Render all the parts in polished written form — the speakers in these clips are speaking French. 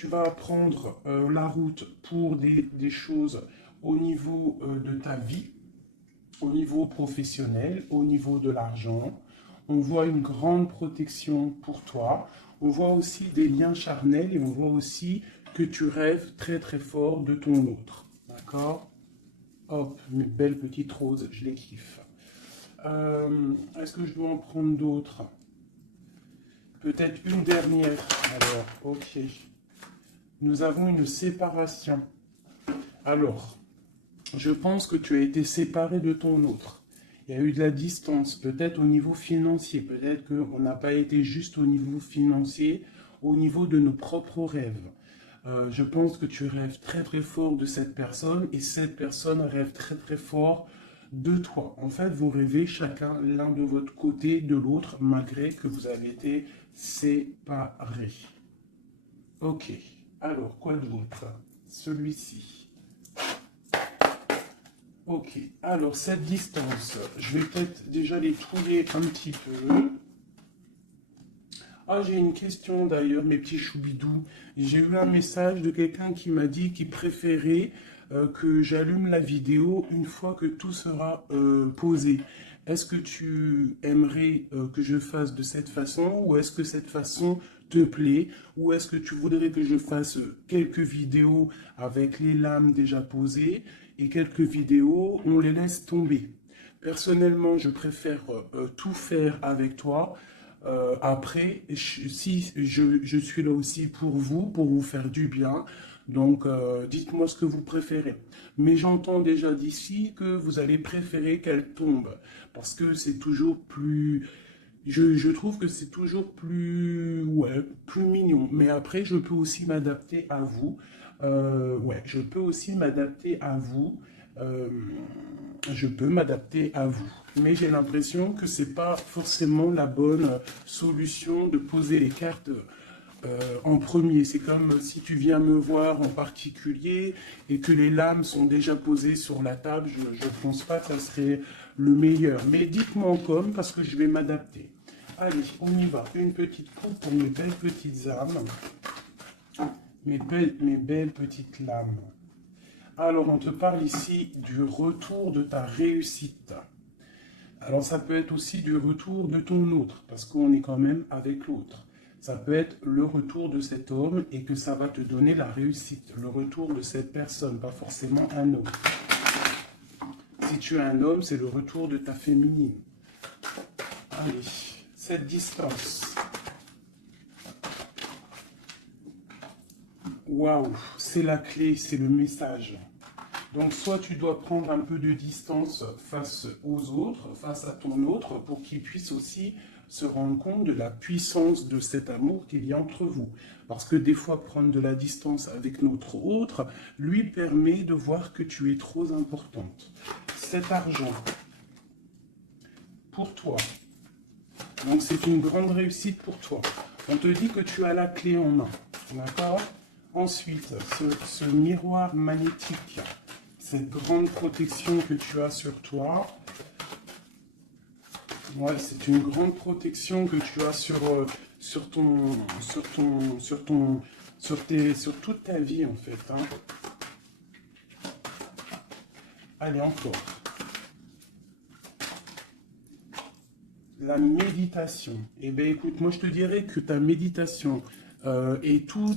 tu vas prendre la route pour des choses au niveau de ta vie, au niveau professionnel, au niveau de l'argent. On voit une grande protection pour toi. On voit aussi des liens charnels et on voit aussi que tu rêves très très fort de ton autre. D'accord? Hop, mes belles petites roses, je les kiffe. Est-ce que je dois en prendre d'autres? Peut-être une dernière. Alors, ok. Nous avons une séparation. Alors, je pense que tu as été séparé de ton autre. Il y a eu de la distance, peut-être au niveau financier. Peut-être qu'on n'a pas été juste au niveau financier, au niveau de nos propres rêves. Je pense que tu rêves très très fort de cette personne et cette personne rêve très très fort de toi. En fait, vous rêvez chacun l'un de votre côté de l'autre malgré que vous avez été séparés. Ok, alors quoi d'autre? Celui-ci. Ok, alors cette distance, je vais peut-être déjà les trouver un petit peu. Ah, j'ai une question d'ailleurs, mes petits choubidous. J'ai eu un message de quelqu'un qui m'a dit qu'il préférait que j'allume la vidéo une fois que tout sera posé. Est-ce que tu aimerais que je fasse de cette façon ou est-ce que cette façon te plaît ou est-ce que tu voudrais que je fasse quelques vidéos avec les lames déjà posées et quelques vidéos, on les laisse tomber. Personnellement, je préfère tout faire avec toi. Après, si je suis là aussi pour vous faire du bien. Donc, dites-moi ce que vous préférez. Mais j'entends déjà d'ici que vous allez préférer qu'elle tombe. Parce que c'est toujours plus... Je trouve que c'est toujours plus... Ouais, plus mignon. Mais après, je peux aussi m'adapter à vous. Ouais, je peux aussi m'adapter à vous. Euh, je peux m'adapter à vous. Mais j'ai l'impression que c'est pas forcément la bonne solution de poser les cartes en premier. C'est comme si tu viens me voir en particulier et que les lames sont déjà posées sur la table. Je ne pense pas que ça serait le meilleur. Mais dites-moi comme parce que je vais m'adapter. Allez, on y va. Une petite coupe pour mes belles petites âmes. Mes belles petites lames. Alors, on te parle ici du retour de ta réussite. Alors, ça peut être aussi du retour de ton autre, parce qu'on est quand même avec l'autre. Ça peut être le retour de cet homme et que ça va te donner la réussite. Le retour de cette personne, pas forcément un homme. Si tu es un homme, c'est le retour de ta féminine. Allez, cette distance. Waouh, c'est la clé, c'est le message. Donc, soit tu dois prendre un peu de distance face aux autres, face à ton autre, pour qu'il puisse aussi se rendre compte de la puissance de cet amour qu'il y a entre vous. Parce que des fois, prendre de la distance avec notre autre lui permet de voir que tu es trop importante. Cet argent, pour toi, donc c'est une grande réussite pour toi. On te dit que tu as la clé en main, d'accord? Ensuite, ce miroir magnétique, cette grande protection que tu as sur toi, ouais, c'est une grande protection que tu as sur toute ta vie en fait. Hein. Allez, encore. La méditation. Eh bien, écoute, moi je te dirais que ta méditation et tout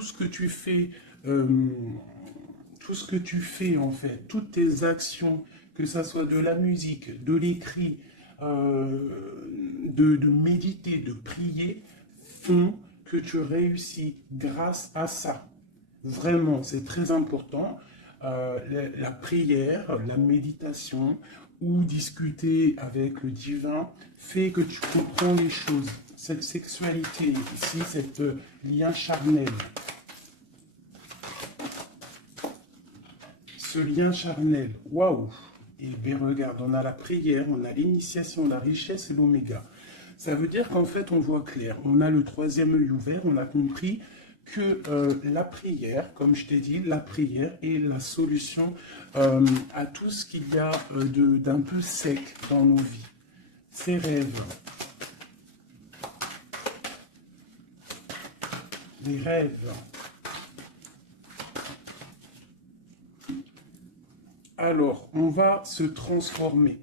ce que tu fais, tout ce que tu fais en fait, toutes tes actions, que ça soit de la musique, de l'écrit, de méditer, de prier, font que tu réussis grâce à ça. Vraiment, c'est très important. La prière, la méditation ou discuter avec le divin fait que tu comprends les choses. Cette sexualité ici, cet lien charnel. Ce lien charnel, waouh! Et bien regarde, on a la prière, on a l'initiation, la richesse et l'oméga. Ça veut dire qu'en fait, on voit clair. On a le troisième œil ouvert, on a compris que la prière, comme je t'ai dit, la prière est la solution à tout ce qu'il y a d'un peu sec dans nos vies. Ces rêves, les rêves, Alors, on va se transformer.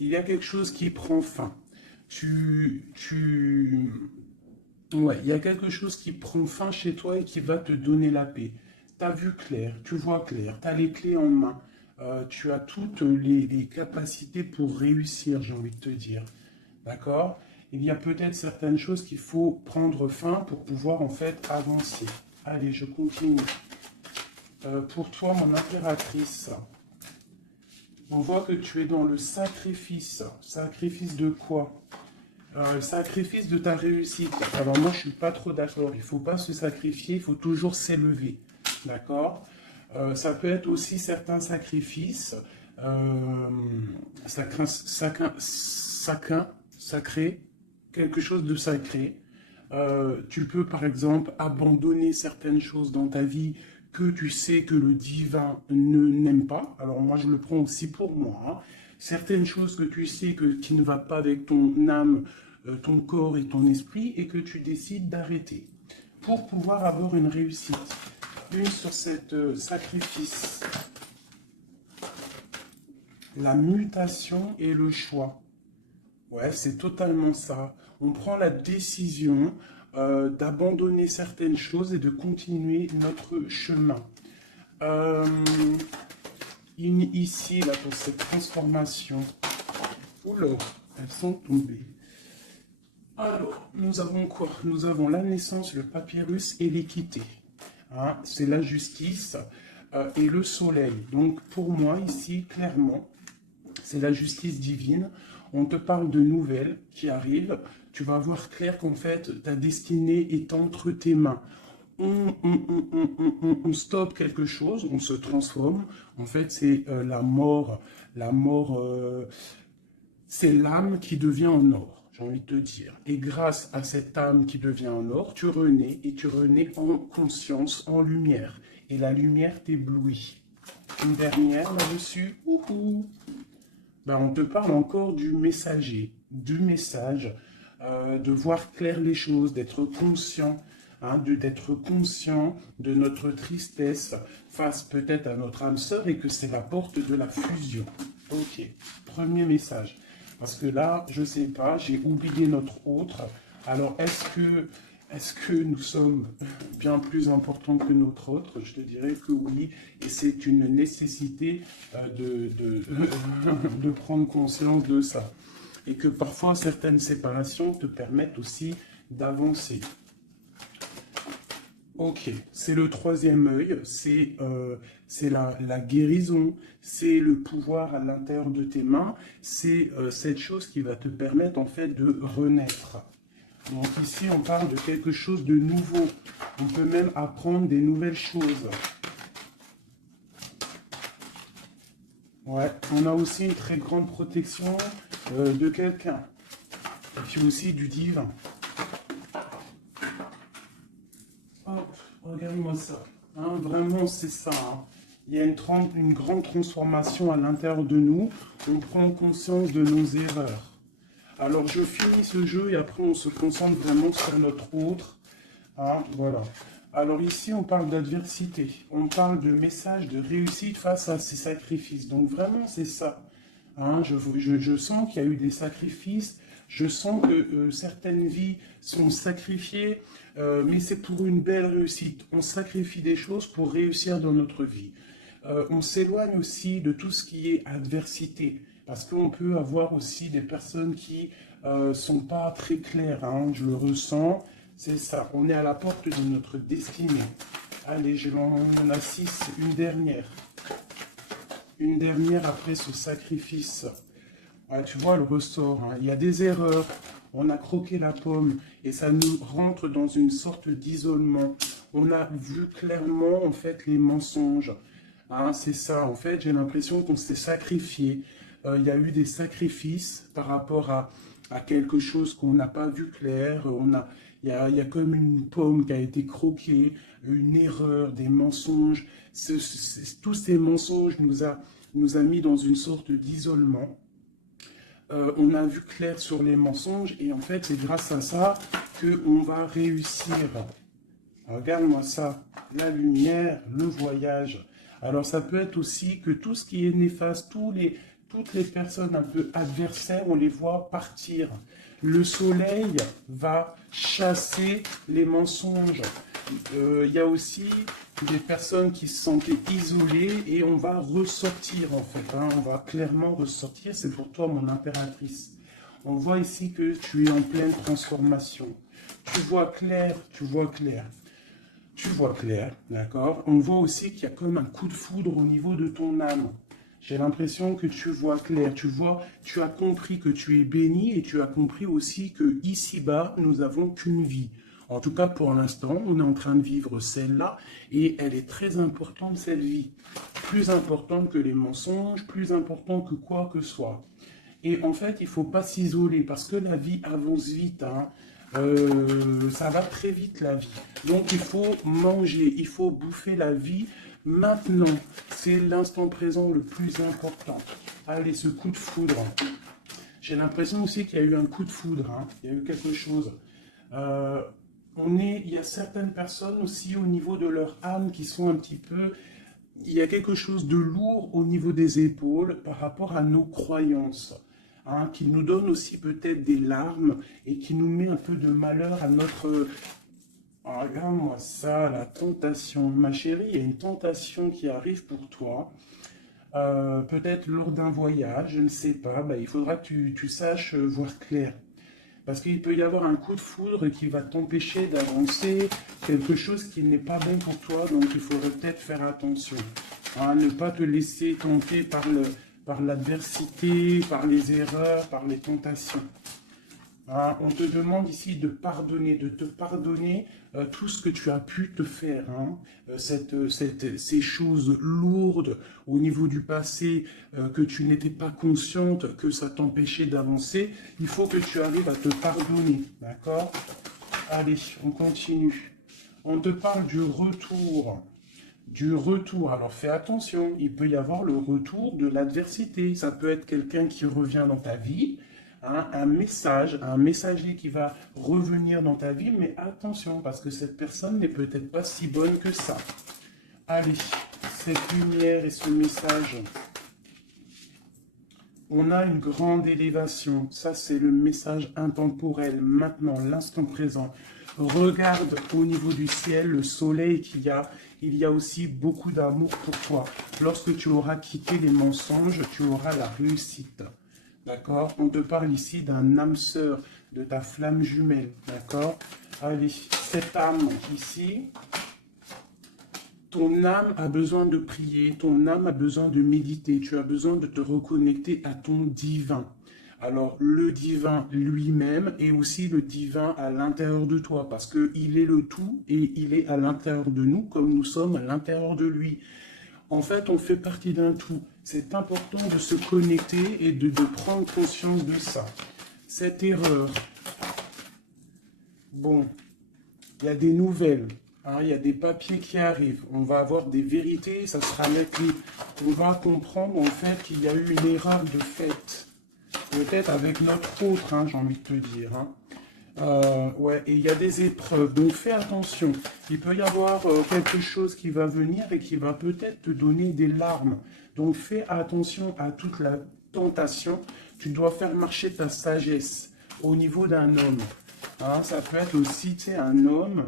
Il y a quelque chose qui prend fin. Ouais, il y a quelque chose qui prend fin chez toi et qui va te donner la paix. Tu as vu clair, tu vois clair, tu as les clés en main. Tu as toutes les capacités pour réussir, j'ai envie de te dire. D'accord? Il y a peut-être certaines choses qu'il faut prendre fin pour pouvoir en fait avancer. Allez, je continue. Pour toi, mon impératrice, on voit que tu es dans le sacrifice. Sacrifice de quoi? Le sacrifice de ta réussite. Alors moi, je suis pas trop d'accord. Il faut pas se sacrifier, il faut toujours s'élever. D'accord? Ça peut être aussi certains sacrifices sacré, quelque chose de sacré. Tu peux par exemple abandonner certaines choses dans ta vie que tu sais que le divin n'aime pas. Alors moi je le prends aussi pour moi, hein. Certaines choses que tu sais qui ne va pas avec ton âme, ton corps et ton esprit et que tu décides d'arrêter pour pouvoir avoir une réussite. Une sur cette sacrifice, la mutation et le choix. Ouais, c'est totalement ça. On prend la décision d'abandonner certaines choses et de continuer notre chemin. Euh, Ici, là, pour cette transformation, oula, elles sont tombées. Alors, nous avons quoi? Nous avons la naissance, le papyrus et l'équité. Hein, c'est la justice et le soleil. Donc, pour moi, ici, clairement, c'est la justice divine. On te parle de nouvelles qui arrivent. Tu vas voir clair qu'en fait, ta destinée est entre tes mains. On stoppe quelque chose, on se transforme. En fait, c'est la mort. La mort, c'est l'âme qui devient en or, j'ai envie de te dire. Et grâce à cette âme qui devient en or, tu renais et tu renais en conscience, en lumière. Et la lumière t'éblouit. Une dernière là-dessus. Ben, on te parle encore du messager, du message, de voir clair les choses, d'être conscient, hein, d'être conscient de notre tristesse face peut-être à notre âme sœur et que c'est la porte de la fusion. Ok, premier message. Parce que là, je ne sais pas, j'ai oublié notre autre. Alors, est-ce que nous sommes bien plus importants que notre autre? Je te dirais que oui, et c'est une nécessité de prendre conscience de ça. Et que parfois, certaines séparations te permettent aussi d'avancer. Ok, c'est le troisième œil, c'est la guérison, c'est le pouvoir à l'intérieur de tes mains, c'est cette chose qui va te permettre en fait de renaître. Donc ici, on parle de quelque chose de nouveau. On peut même apprendre des nouvelles choses. Ouais, on a aussi une très grande protection de quelqu'un. Et puis aussi du divin. Hop, regarde-moi ça. Hein, vraiment, c'est ça. Hein. Il y a une grande transformation à l'intérieur de nous. On prend conscience de nos erreurs. Alors, je finis ce jeu et après, on se concentre vraiment sur notre autre. Hein, voilà. Alors ici, on parle d'adversité. On parle de message de réussite face à ces sacrifices. Donc, vraiment, c'est ça. Hein, je sens qu'il y a eu des sacrifices. Je sens que certaines vies sont sacrifiées, mais c'est pour une belle réussite. On sacrifie des choses pour réussir dans notre vie. On s'éloigne aussi de tout ce qui est adversité, parce qu'on peut avoir aussi des personnes qui sont pas très claires. Hein, je le ressens, c'est ça. On est à la porte de notre destinée. Allez, on a 6, une dernière. Une dernière après ce sacrifice. Ouais, tu vois le ressort, hein. Il y a des erreurs, on a croqué la pomme et ça nous rentre dans une sorte d'isolement. On a vu clairement en fait les mensonges. Hein, c'est ça, en fait j'ai l'impression qu'on s'est sacrifié. Il y a eu des sacrifices par rapport à quelque chose qu'on n'a pas vu clair. Il y a comme une pomme qui a été croquée, une erreur, des mensonges. Tous ces mensonges nous a mis dans une sorte d'isolement. On a vu clair sur les mensonges et en fait c'est grâce à ça qu'on va réussir. Regarde-moi ça, la lumière, le voyage. Alors ça peut être aussi que tout ce qui est néfaste, toutes les personnes un peu adversaires, on les voit partir. Le soleil va chasser les mensonges. Il y a aussi des personnes qui se sentaient isolées et on va ressortir en fait. Hein, on va clairement ressortir. C'est pour toi mon impératrice. On voit ici que tu es en pleine transformation. Tu vois clair, tu vois clair. Tu vois clair, d'accord? On voit aussi qu'il y a comme un coup de foudre au niveau de ton âme. J'ai l'impression que tu vois clair, tu as compris que tu es béni et tu as compris aussi que ici-bas, nous n'avons qu'une vie. En tout cas, pour l'instant, on est en train de vivre celle-là et elle est très importante, cette vie. Plus importante que les mensonges, plus importante que quoi que ce soit. Et en fait, il ne faut pas s'isoler parce que la vie avance vite. Hein. Ça va très vite la vie. Donc il faut manger, il faut bouffer la vie maintenant. C'est l'instant présent le plus important. Allez, ce coup de foudre. J'ai l'impression aussi qu'il y a eu un coup de foudre. Hein. Il y a eu quelque chose. Il y a certaines personnes aussi au niveau de leur âme qui sont un petit peu... Il y a quelque chose de lourd au niveau des épaules par rapport à nos croyances. Hein, qui nous donne aussi peut-être des larmes et qui nous met un peu de malheur à notre... Oh, regarde-moi ça, la tentation. Ma chérie, il y a une tentation qui arrive pour toi. Peut-être lors d'un voyage, je ne sais pas. Il faudra que tu saches voir clair. Parce qu'il peut y avoir un coup de foudre qui va t'empêcher d'avancer, quelque chose qui n'est pas bon pour toi, donc il faudrait peut-être faire attention. Hein, ne pas te laisser tenter par l'adversité, par les erreurs, par les tentations. Hein, on te demande ici de te pardonner tout ce que tu as pu te faire. Hein, ces choses lourdes au niveau du passé que tu n'étais pas consciente, que ça t'empêchait d'avancer. Il faut que tu arrives à te pardonner. D'accord? Allez, on continue. On te parle du retour. Du retour. Alors fais attention, il peut y avoir le retour de l'adversité. Ça peut être quelqu'un qui revient dans ta vie, hein, un messager qui va revenir dans ta vie, mais attention, parce que cette personne n'est peut-être pas si bonne que ça. Allez, cette lumière et ce message. On a une grande élévation. Ça, c'est le message intemporel. Maintenant, l'instant présent. Regarde au niveau du ciel, le soleil qu'il y a. Il y a aussi beaucoup d'amour pour toi. Lorsque tu auras quitté les mensonges, tu auras la réussite. D'accord? On te parle ici d'un âme sœur, de ta flamme jumelle. D'accord? Allez, cette âme ici, ton âme a besoin de prier, ton âme a besoin de méditer, tu as besoin de te reconnecter à ton divin. Alors, le divin lui-même et aussi le divin à l'intérieur de toi, parce qu'il est le tout et il est à l'intérieur de nous comme nous sommes à l'intérieur de lui. En fait, on fait partie d'un tout. C'est important de se connecter et de prendre conscience de ça. Cette erreur, bon, il y a des nouvelles. Hein, il y a des papiers qui arrivent, on va avoir des vérités, ça sera net. On va comprendre en fait qu'il y a eu une erreur de fait. Peut-être avec notre autre, hein, j'ai envie de te dire. Hein. Ouais, et il y a des épreuves, donc fais attention. Il peut y avoir quelque chose qui va venir et qui va peut-être te donner des larmes. Donc fais attention à toute la tentation. Tu dois faire marcher ta sagesse au niveau d'un homme. Hein, ça peut être aussi, tu sais, un homme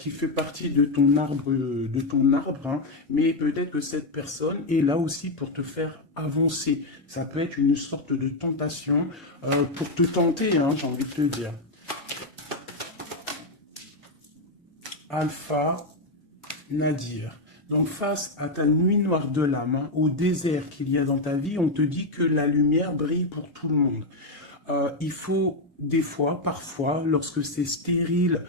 qui fait partie de ton arbre, hein, mais peut-être que cette personne est là aussi pour te faire avancer. Ça peut être une sorte de tentation pour te tenter, hein, j'ai envie de te dire. Alpha Nadir. Donc face à ta nuit noire de l'âme, hein, au désert qu'il y a dans ta vie, on te dit que la lumière brille pour tout le monde. Il faut des fois, parfois, lorsque c'est stérile,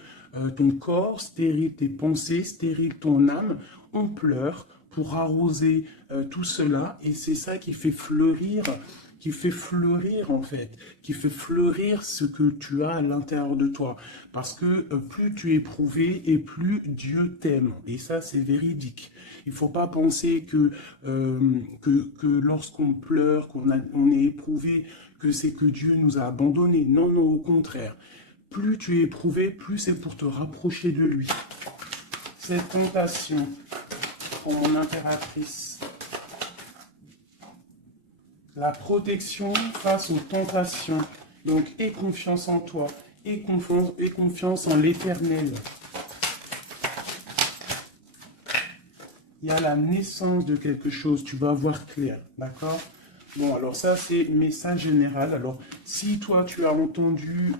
ton corps, stérile tes pensées, stérile ton âme, on pleure pour arroser tout cela et c'est ça qui fait fleurir en fait, qui fait fleurir ce que tu as à l'intérieur de toi. Parce que plus tu es éprouvé et plus Dieu t'aime. Et ça, c'est véridique. Il ne faut pas penser que lorsqu'on pleure, on est éprouvé, que c'est que Dieu nous a abandonnés. Non, non, au contraire. Plus tu es éprouvé, plus c'est pour te rapprocher de lui. Cette tentation, pour mon impératrice. La protection face aux tentations. Donc, aie confiance en toi. Aie confiance en l'éternel. Il y a la naissance de quelque chose. Tu vas voir clair. D'accord? Bon, alors ça, c'est message général. Alors, si toi, tu as entendu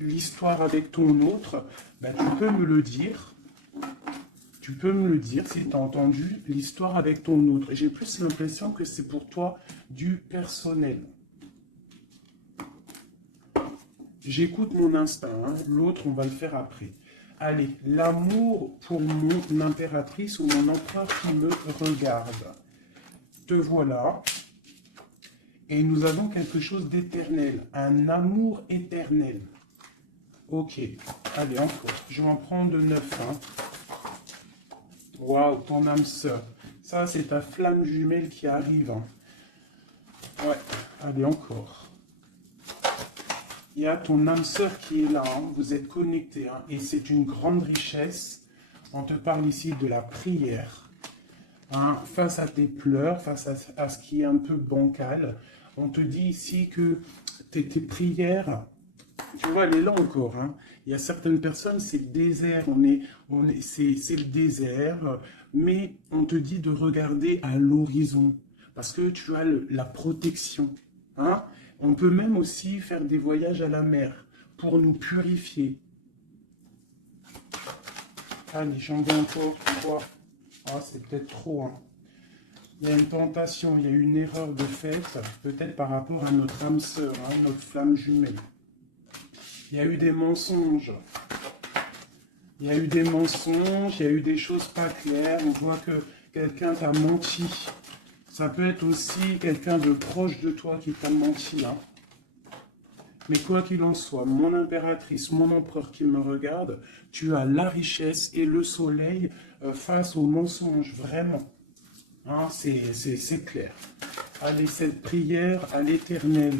l'histoire avec ton autre, ben, tu peux me le dire. Tu peux me le dire si tu as entendu l'histoire avec ton autre. J'ai plus l'impression que c'est pour toi du personnel. J'écoute mon instinct. Hein. L'autre, on va le faire après. Allez, l'amour pour mon impératrice ou mon empereur qui me regarde. Te voilà. Et nous avons quelque chose d'éternel, un amour éternel. Ok, allez, encore. Je vais en prendre 9. Hein. Waouh, ton âme sœur. Ça, c'est ta flamme jumelle qui arrive. Hein. Ouais, allez, encore. Il y a ton âme sœur qui est là. Hein. Vous êtes connectés. Hein. Et c'est une grande richesse. On te parle ici de la prière. Hein. Face à tes pleurs, face à ce qui est un peu bancal. On te dit ici que tes prières, tu vois, elle est là encore. Hein. Il y a certaines personnes, c'est le désert, c'est le désert, mais on te dit de regarder à l'horizon, parce que tu as la protection. Hein. On peut même aussi faire des voyages à la mer pour nous purifier. Allez, j'en vais encore 3. Ah, c'est peut-être trop, hein. Il y a une tentation, il y a une erreur de fait, peut-être par rapport à notre âme sœur, hein, notre flamme jumelle. Il y a eu des mensonges. Il y a eu des mensonges, il y a eu des choses pas claires. On voit que quelqu'un t'a menti. Ça peut être aussi quelqu'un de proche de toi qui t'a menti. Hein. Mais quoi qu'il en soit, mon impératrice, mon empereur qui me regarde, tu as la richesse et le soleil face aux mensonges, vraiment. Hein, c'est clair. Allez, cette prière à l'Éternel.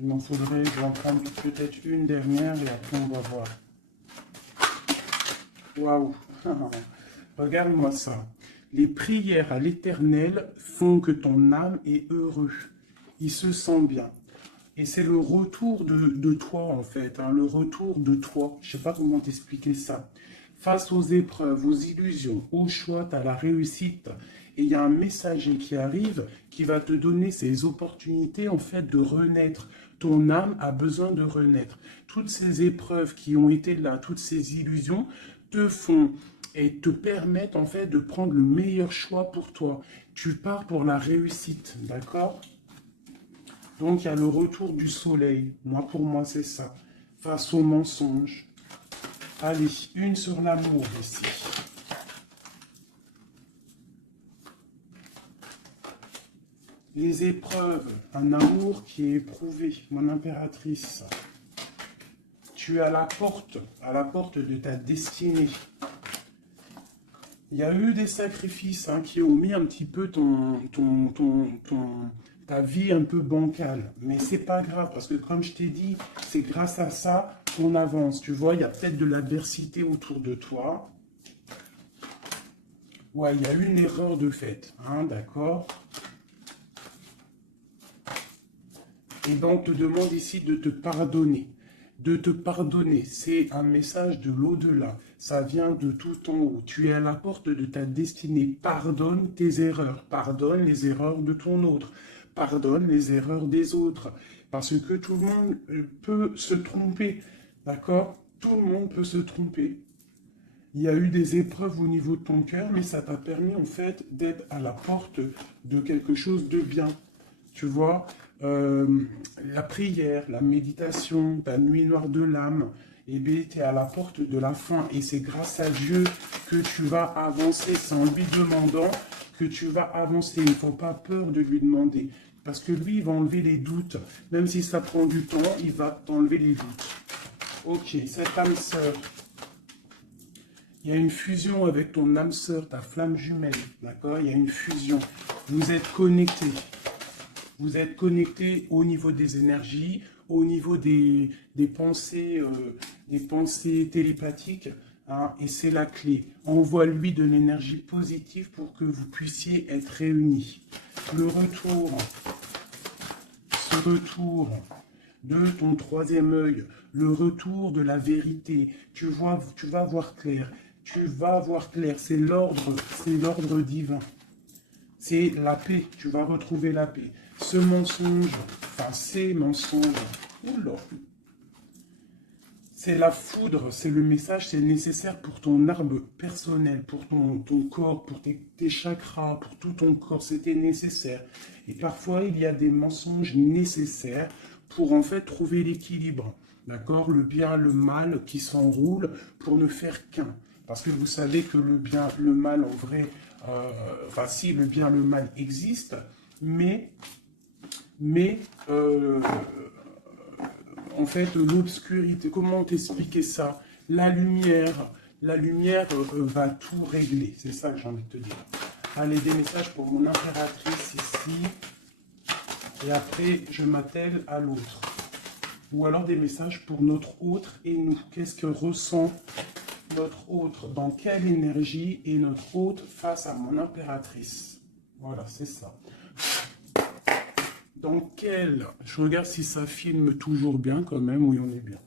Il m'en faudrait, je vais en prendre peut-être une dernière et après on va voir. Waouh. Regarde-moi ça. Les prières à l'Éternel font que ton âme est heureux. Il se sent bien. Et c'est le retour de toi, en fait. Hein, le retour de toi. Je ne sais pas comment t'expliquer ça. Face aux épreuves, aux illusions, au choix, à la réussite. Et il y a un messager qui arrive qui va te donner ces opportunités, en fait, de renaître. Ton âme a besoin de renaître. Toutes ces épreuves qui ont été là, toutes ces illusions, te font et te permettent, en fait, de prendre le meilleur choix pour toi. Tu pars pour la réussite, d'accord ? Donc, il y a le retour du soleil. Moi, pour moi, c'est ça. Face aux mensonges. Allez, une sur l'amour ici. Les épreuves, un amour qui est éprouvé, mon impératrice. Tu es à la porte de ta destinée. Il y a eu des sacrifices hein, qui ont mis un petit peu ta vie un peu bancale. Mais c'est pas grave, parce que comme je t'ai dit, c'est grâce à ça qu'on avance. Tu vois, il y a peut-être de l'adversité autour de toi. Ouais, il y a eu une erreur de fait, hein, d'accord. Et donc, on te demande ici de te pardonner. De te pardonner, c'est un message de l'au-delà. Ça vient de tout en haut. Tu es à la porte de ta destinée. Pardonne tes erreurs. Pardonne les erreurs de ton autre. Pardonne les erreurs des autres. Parce que tout le monde peut se tromper. D'accord? Tout le monde peut se tromper. Il y a eu des épreuves au niveau de ton cœur, mais ça t'a permis en fait d'être à la porte de quelque chose de bien. Tu vois, la prière, la méditation, ta nuit noire de l'âme, eh bien, tu es à la porte de la fin. Et c'est grâce à Dieu que tu vas avancer. C'est en lui demandant que tu vas avancer. Il ne faut pas peur de lui demander. Parce que lui, il va enlever les doutes. Même si ça prend du temps, il va t'enlever les doutes. Ok, cette âme sœur. Il y a une fusion avec ton âme sœur, ta flamme jumelle. D'accord? Il y a une fusion. Vous êtes connectés. Vous êtes connectés au niveau des énergies, au niveau des pensées télépathiques. hein, et c'est la clé. Envoie-lui de l'énergie positive pour que vous puissiez être réunis. Le retour, ce retour de ton troisième œil, le retour de la vérité, tu vas voir clair, tu vas voir clair, c'est l'ordre divin, c'est la paix, tu vas retrouver la paix. Ce mensonge, enfin ces mensonges, oula, c'est la foudre, c'est le message, c'est nécessaire pour ton arbre personnel, pour ton corps, pour tes chakras, pour tout ton corps, c'était nécessaire. Et parfois, il y a des mensonges nécessaires pour en fait trouver l'équilibre, d'accord? Le bien, le mal qui s'enroule pour ne faire qu'un. Parce que vous savez que le bien, le mal en vrai, enfin si le bien, le mal existe, mais en fait, l'obscurité, comment t'expliquer ça? La lumière va tout régler, c'est ça que j'ai envie de te dire. Allez, des messages pour mon impératrice ici, et après, je m'attelle à l'autre. Ou alors des messages pour notre autre et nous. Qu'est-ce que ressent notre autre? Dans quelle énergie est notre autre face à mon impératrice? Voilà, c'est ça. Dans quel... Je regarde si ça filme toujours bien quand même. Oui, on est bien.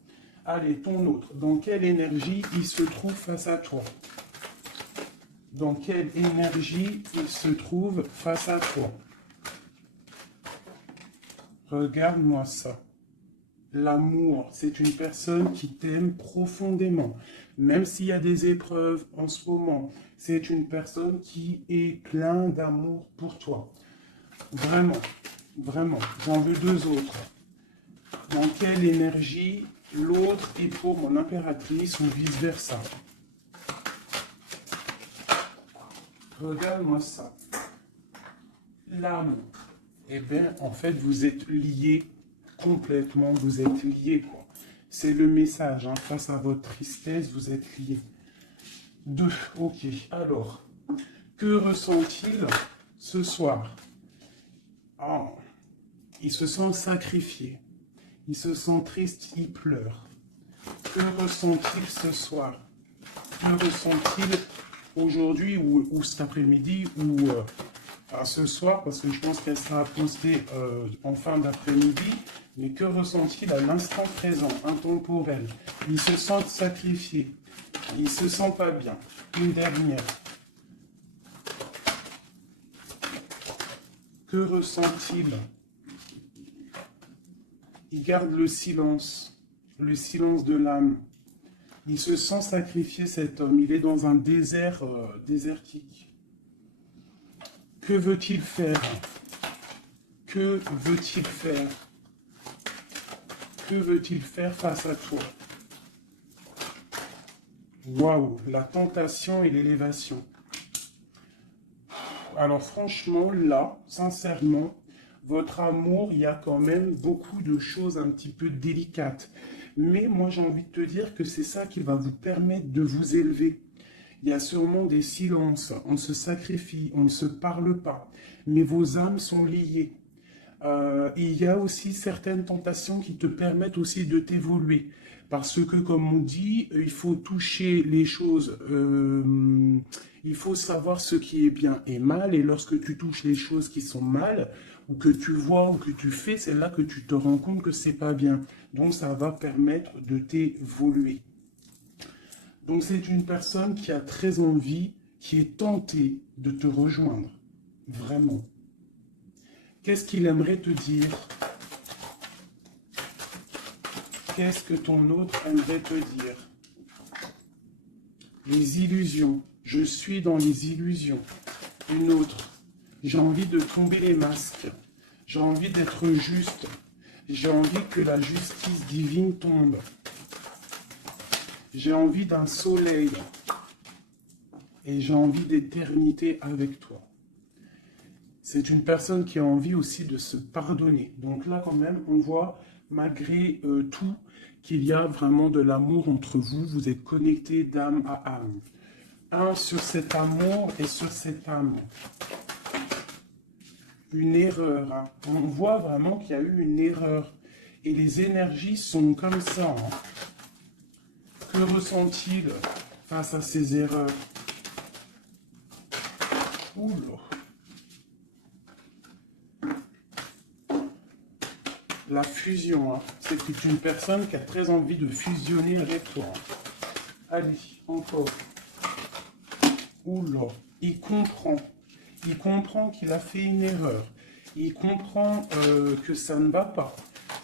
Allez, ton autre. Dans quelle énergie il se trouve face à toi? Dans quelle énergie il se trouve face à toi? Regarde-moi ça. L'amour, c'est une personne qui t'aime profondément. Même s'il y a des épreuves en ce moment, c'est une personne qui est plein d'amour pour toi. Vraiment, vraiment. J'en veux deux autres. Dans quelle énergie l'autre est pour mon impératrice ou vice-versa? Regarde-moi ça. L'amour. Eh bien, en fait, vous êtes liés complètement, vous êtes liés, quoi. C'est le message, hein. Face à votre tristesse, vous êtes liés. 2, ok. Alors, que ressent-il ce soir? Oh, il se sent sacrifié. Il se sent triste, il pleure. Que ressent-il ce soir? Que ressent-il aujourd'hui ou cet après-midi ou ce soir, parce que je pense qu'elle sera postée en fin d'après-midi, mais que ressent-il à l'instant présent, intemporel? Il se sent sacrifié, il se sent pas bien. Une dernière. Que ressent-il? Il garde le silence de l'âme. Il se sent sacrifié, cet homme, il est dans un désert désertique. Que veut-il faire? Que veut-il faire? Que veut-il faire face à toi? Waouh, la tentation et l'élévation. Alors franchement, là, sincèrement, votre amour, il y a quand même beaucoup de choses un petit peu délicates. Mais moi, j'ai envie de te dire que c'est ça qui va vous permettre de vous élever. Il y a sûrement des silences, on se sacrifie, on ne se parle pas, mais vos âmes sont liées. Il y a aussi certaines tentations qui te permettent aussi de t'évoluer. Parce que, comme on dit, il faut toucher les choses, il faut savoir ce qui est bien et mal, et lorsque tu touches les choses qui sont mal, ou que tu vois, ou que tu fais, c'est là que tu te rends compte que c'est pas bien. Donc ça va permettre de t'évoluer. Donc c'est une personne qui a très envie, qui est tentée de te rejoindre. Vraiment. Qu'est-ce qu'il aimerait te dire? Qu'est-ce que ton autre aimerait te dire? Les illusions. Je suis dans les illusions. Une autre. J'ai envie de tomber les masques. J'ai envie d'être juste. J'ai envie que la justice divine tombe. J'ai envie d'un soleil et j'ai envie d'éternité avec toi. C'est une personne qui a envie aussi de se pardonner. Donc là, quand même, on voit, malgré tout, qu'il y a vraiment de l'amour entre vous. Vous êtes connectés d'âme à âme. Un sur cet amour et sur cette âme. Une erreur. Hein. On voit vraiment qu'il y a eu une erreur. Et les énergies sont comme ça. Hein. Que ressent-il face à ses erreurs. Oula. La fusion, hein. C'est une personne qui a très envie de fusionner avec toi. Allez, encore. Oula, il comprend. Il comprend qu'il a fait une erreur. Il comprend que ça ne va pas.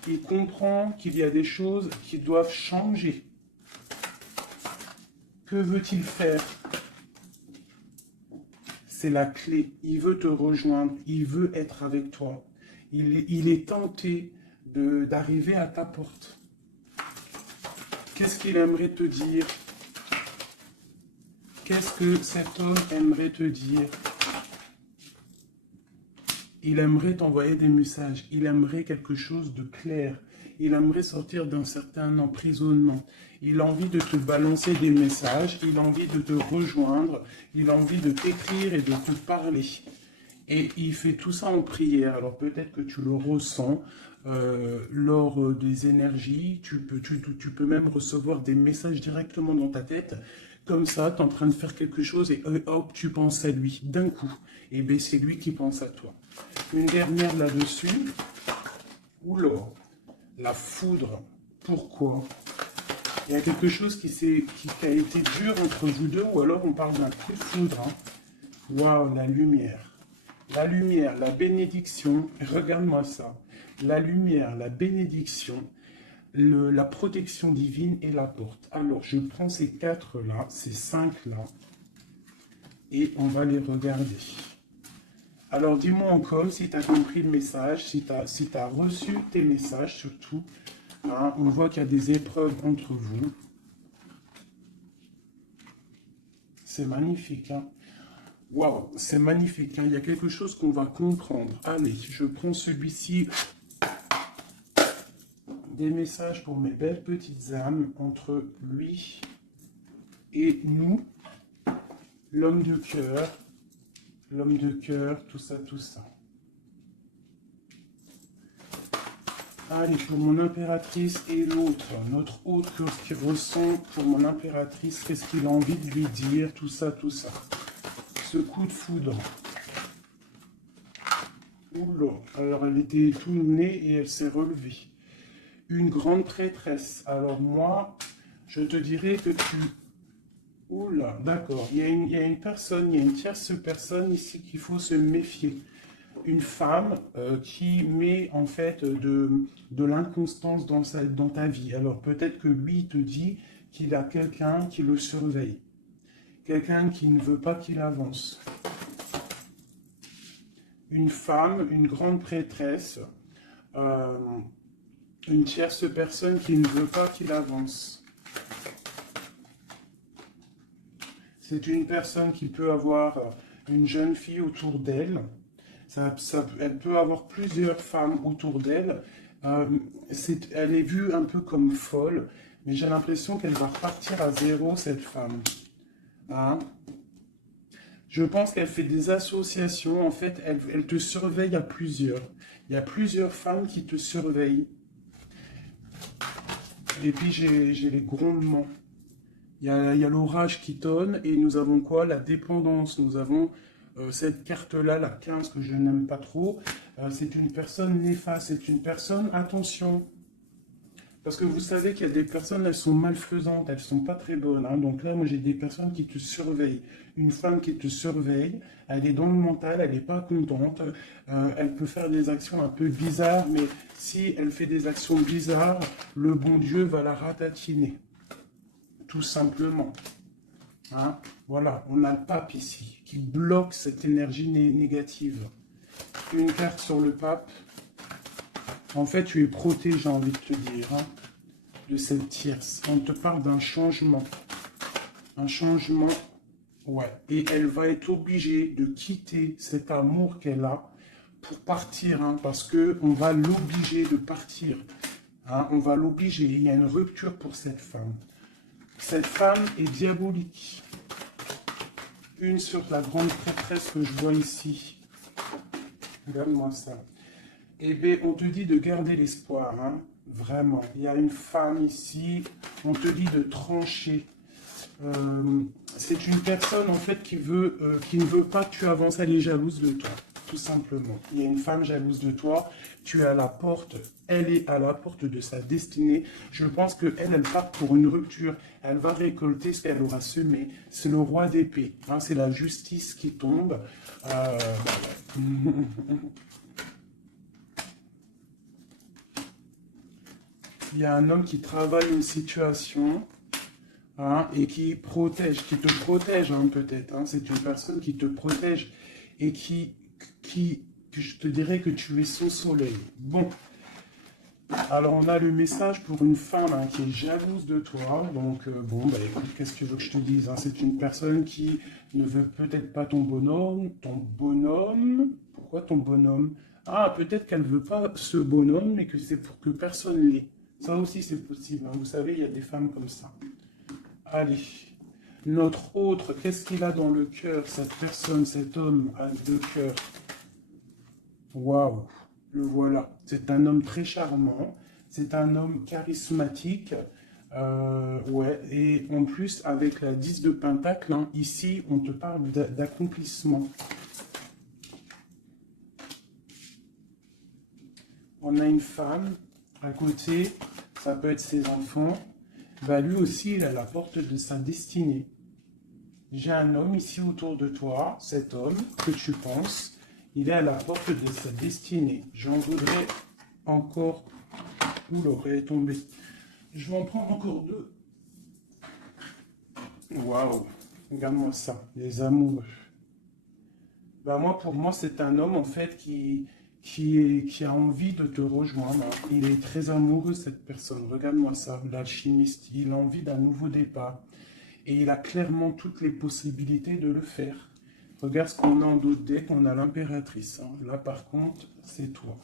Il comprend qu'il y a des choses qui doivent changer. Que veut-il faire? C'est la clé. Il veut te rejoindre. Il veut être avec toi. Il est tenté d'arriver à ta porte. Qu'est-ce qu'il aimerait te dire? Qu'est-ce que cet homme aimerait te dire? Il aimerait t'envoyer des messages. Il aimerait quelque chose de clair. Il aimerait sortir d'un certain emprisonnement. Il a envie de te balancer des messages. Il a envie de te rejoindre. Il a envie de t'écrire et de te parler. Et il fait tout ça en prière. Alors peut-être que tu le ressens lors des énergies. Tu peux même recevoir des messages directement dans ta tête. Comme ça, tu es en train de faire quelque chose et hop, tu penses à lui d'un coup. Et bien c'est lui qui pense à toi. Une dernière là-dessus. Oula, la foudre. Pourquoi? Il y a quelque chose qui a été dur entre vous deux, ou alors on parle d'un coup de foudre. Hein. Waouh, la lumière. La lumière, la bénédiction. Regarde-moi ça. La lumière, la bénédiction, la protection divine et la porte. Alors, je prends ces 4 là, ces 5 là, et on va les regarder. Alors, dis-moi encore si tu as compris le message, si tu as reçu tes messages surtout. Hein, on voit qu'il y a des épreuves entre vous. C'est magnifique. Hein? Waouh, c'est magnifique. Hein? Il y a quelque chose qu'on va comprendre. Allez, je prends celui-ci. Des messages pour mes belles petites âmes entre lui et nous. L'homme de cœur, tout ça, tout ça. Allez, pour mon impératrice et l'autre, notre autre qui ressent pour mon impératrice, qu'est-ce qu'il a envie de lui dire, tout ça, tout ça. Ce coup de foudre. Oula, alors elle était tout née et elle s'est relevée. Une grande prêtresse. Alors moi, je te dirais que tu... Oula, d'accord, il y a une personne, il y a une tierce personne ici qu'il faut se méfier. Une femme qui met en fait de l'inconstance dans ta vie. Alors peut-être que lui te dit qu'il a quelqu'un qui le surveille. Quelqu'un qui ne veut pas qu'il avance. Une femme, une grande prêtresse, une tierce personne qui ne veut pas qu'il avance. C'est une personne qui peut avoir une jeune fille autour d'elle. Elle peut avoir plusieurs femmes autour d'elle. Elle est vue un peu comme folle, mais j'ai l'impression qu'elle va repartir à zéro, cette femme. Hein? Je pense qu'elle fait des associations. En fait, elle te surveille à plusieurs. Il y a plusieurs femmes qui te surveillent. Et puis, j'ai les grondements. Il y a l'orage qui tonne et nous avons quoi? La dépendance. Nous avons cette carte-là, la 15, que je n'aime pas trop. C'est une personne néfaste. C'est une personne, attention. Parce que vous savez qu'il y a des personnes, elles sont malfaisantes, elles ne sont pas très bonnes. Hein. Donc là, moi, j'ai des personnes qui te surveillent. Une femme qui te surveille, elle est dans le mental, elle n'est pas contente. Elle peut faire des actions un peu bizarres, mais si elle fait des actions bizarres, le bon Dieu va la ratatiner. Tout simplement. Hein? Voilà, on a le pape ici, qui bloque cette énergie négative. Une carte sur le pape. En fait, tu es protégé, j'ai envie de te dire, hein, de cette tierce. On te parle d'un changement. Un changement, ouais. Et elle va être obligée de quitter cet amour qu'elle a pour partir, hein, parce qu'on va l'obliger de partir. Hein, on va l'obliger. Il y a une rupture pour cette femme. Cette femme est diabolique. Une sur la grande prêtresse que je vois ici. Regarde-moi ça. Eh bien, on te dit de garder l'espoir, hein, vraiment. Il y a une femme ici, on te dit de trancher. C'est une personne en fait qui ne veut pas que tu avances, elle est jalouse de toi, tout simplement. Il y a une femme jalouse de toi, tu es à la porte, elle est à la porte de sa destinée. Je pense que elle part pour une rupture, elle va récolter ce qu'elle aura semé. C'est le roi d'épée, hein, c'est la justice qui tombe. Bah ouais. Il y a un homme qui travaille une situation. Hein, et qui te protège hein, peut-être. Hein, c'est une personne qui te protège et que je te dirais que tu es son soleil. Bon, alors on a le message pour une femme hein, qui est jalouse de toi. Donc bon, bah écoute, qu'est-ce que tu veux que je te dise hein, c'est une personne qui ne veut peut-être pas ton bonhomme. Ton bonhomme. Pourquoi ton bonhomme? Ah, peut-être qu'elle ne veut pas ce bonhomme, mais que c'est pour que personne l'ait. Ça aussi c'est possible. Hein. Vous savez, il y a des femmes comme ça. Allez, notre autre, qu'est-ce qu'il a dans le cœur, cette personne, cet homme a deux cœurs. Waouh, le voilà. C'est un homme très charmant, c'est un homme charismatique. Ouais, et en plus, avec la 10 de Pentacle, hein, ici, on te parle d'accomplissement. On a une femme à côté, ça peut être ses enfants. Bah, lui aussi, il est à la porte de sa destinée. J'ai un homme ici autour de toi, cet homme que tu penses, il est à la porte de sa destinée. J'en voudrais encore... Où l'aurait tombé? Je vais en prendre encore deux. Waouh, regarde-moi ça, les amoureux. Bah moi, pour moi, c'est un homme en fait qui a envie de te rejoindre. Il est très amoureux, cette personne. Regarde-moi ça, l'alchimiste. Il a envie d'un nouveau départ. Et il a clairement toutes les possibilités de le faire. Regarde ce qu'on a en d'autres decks. On a l'impératrice. Hein. Là, par contre, c'est toi.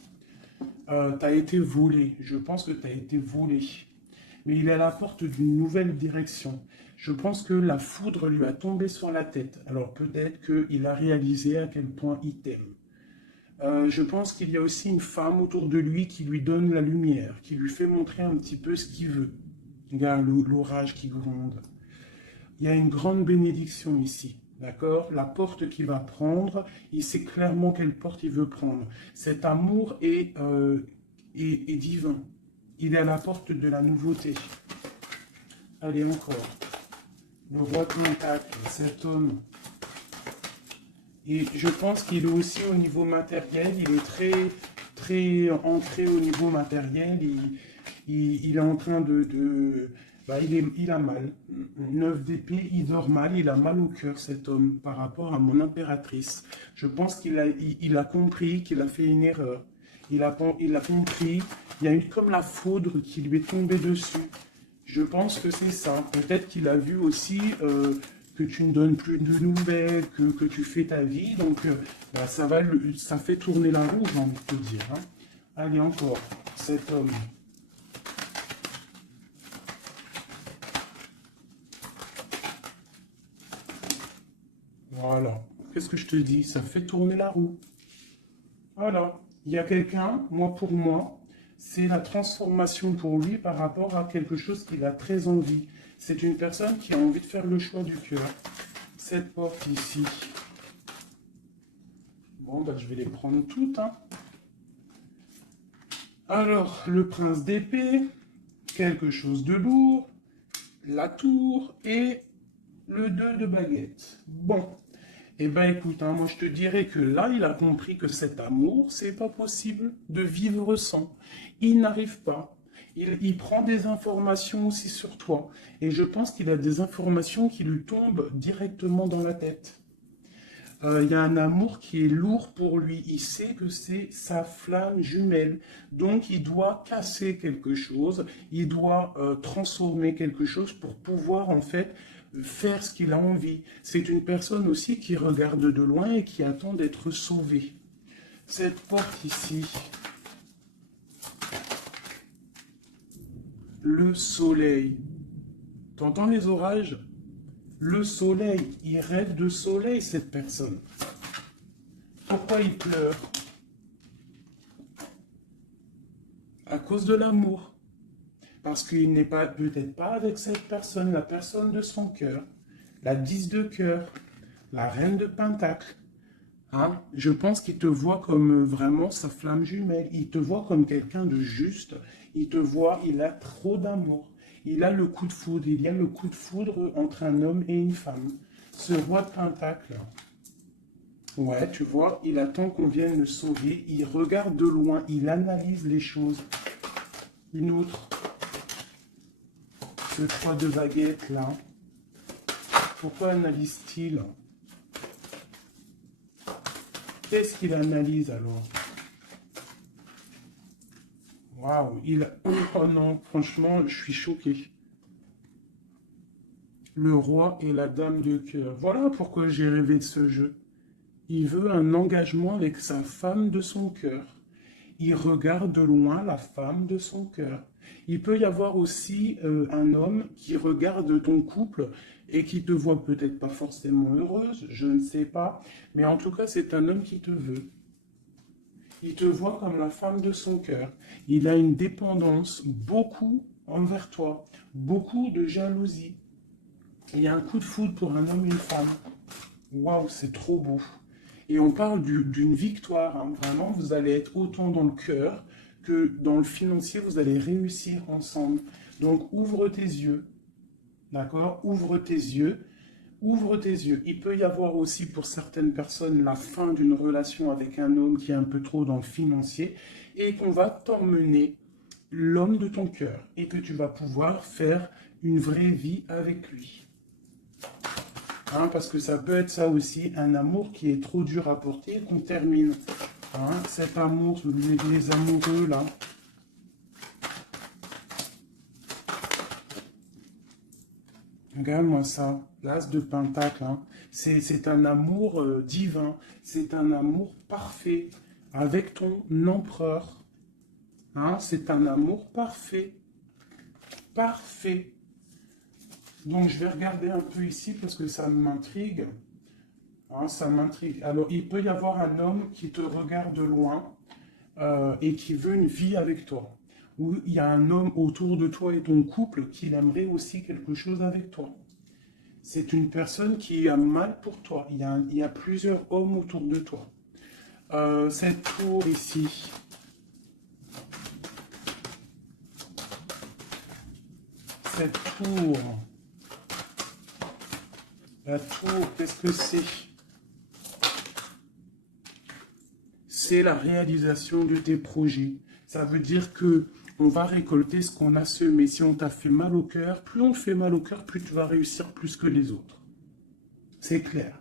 Tu as été volé. Je pense que tu as été volé. Mais il est à la porte d'une nouvelle direction. Je pense que la foudre lui a tombé sur la tête. Alors peut-être qu'il a réalisé à quel point il t'aime. Je pense qu'il y a aussi une femme autour de lui qui lui donne la lumière, qui lui fait montrer un petit peu ce qu'il veut. Regarde l'orage qui gronde. Il y a une grande bénédiction ici, d'accord? La porte qu'il va prendre, il sait clairement quelle porte il veut prendre. Cet amour est divin. Il est à la porte de la nouveauté. Allez, encore. Le roi de Pentacle, cet homme. Et je pense qu'il est aussi au niveau matériel, il est très entré au niveau matériel. Il est en train bah, il a mal. 9 d'épée, il dort mal, il a mal au cœur, cet homme, par rapport à mon impératrice. Je pense qu'il a compris qu'il a fait une erreur. Il a compris, il y a eu comme la foudre qui lui est tombée dessus. Je pense que c'est ça. Peut-être qu'il a vu aussi que tu ne donnes plus de nouvelles, que tu fais ta vie. Donc, bah, ça fait tourner la roue, j'ai envie de te dire. Hein. Allez, encore, cet homme. Voilà. Qu'est-ce que je te dis? Ça fait tourner la roue. Voilà. Il y a quelqu'un, moi pour moi, c'est la transformation pour lui par rapport à quelque chose qu'il a très envie. C'est une personne qui a envie de faire le choix du cœur. Cette porte ici. Bon, ben, je vais les prendre toutes. Hein. Alors, le prince d'épée, quelque chose de lourd, la tour et le 2 de baguette. Bon. Eh ben écoute, hein, moi je te dirais que là, il a compris que cet amour, c'est pas possible de vivre sans. Il n'arrive pas. Il prend des informations aussi sur toi. Et je pense qu'il a des informations qui lui tombent directement dans la tête. Il y a un amour qui est lourd pour lui. Il sait que c'est sa flamme jumelle. Donc il doit casser quelque chose. Il doit transformer quelque chose pour pouvoir en fait faire ce qu'il a envie. C'est une personne aussi qui regarde de loin et qui attend d'être sauvée. Cette porte ici, le soleil. T'entends les orages? Le soleil, il rêve de soleil, cette personne. Pourquoi il pleure? À cause de l'amour. parce qu'il n'est pas peut-être pas avec cette personne, la personne de son cœur, la 10 de cœur, la reine de pentacle. Hein? Je pense qu'il te voit comme vraiment sa flamme jumelle. Il te voit comme quelqu'un de juste. Il te voit, il a trop d'amour. Il a le coup de foudre. Il y a le coup de foudre entre un homme et une femme. Ce roi de pentacle. Ouais, tu vois, il attend qu'on vienne le sauver. Il regarde de loin. Il analyse les choses. Une autre. Ce 3 de baguette là. Pourquoi analyse-t-il? Qu'est-ce qu'il analyse alors? Waouh, oh non, franchement, je suis choqué. Le roi et la dame de cœur. Voilà pourquoi j'ai rêvé de ce jeu. Il veut un engagement avec sa femme de son cœur. Il regarde de loin la femme de son cœur. Il peut y avoir aussi un homme qui regarde ton couple et qui te voit peut-être pas forcément heureuse, je ne sais pas, mais en tout cas c'est un homme qui te veut. Il te voit comme la femme de son cœur. Il a une dépendance beaucoup envers toi, beaucoup de jalousie. Il y a un coup de foudre pour un homme et une femme. Waouh, c'est trop beau. Et on parle d'une victoire, hein. Vraiment, vous allez être autant dans le cœur que dans le financier, vous allez réussir ensemble. Donc, ouvre tes yeux, d'accord? Ouvre tes yeux, ouvre tes yeux. Il peut y avoir aussi pour certaines personnes la fin d'une relation avec un homme qui est un peu trop dans le financier et qu'on va t'emmener l'homme de ton cœur et que tu vas pouvoir faire une vraie vie avec lui. Hein, parce que ça peut être ça aussi, un amour qui est trop dur à porter, qu'on termine. Hein, cet amour, les amoureux là. Regarde-moi ça, l'as de pentacle. Hein. C'est un amour divin, c'est un amour parfait avec ton empereur. Hein, c'est un amour parfait. Parfait. Donc, je vais regarder un peu ici parce que ça m'intrigue. Hein, ça m'intrigue. Alors, il peut y avoir un homme qui te regarde de loin et qui veut une vie avec toi. Ou il y a un homme autour de toi et ton couple qui aimerait aussi quelque chose avec toi. C'est une personne qui a mal pour toi. Il y a plusieurs hommes autour de toi. Cette tour ici. Cette tour. La tour, qu'est-ce que c'est? C'est la réalisation de tes projets. Ça veut dire que on va récolter ce qu'on a semé. Si on t'a fait mal au cœur, plus on te fait mal au cœur, plus tu vas réussir plus que les autres. C'est clair.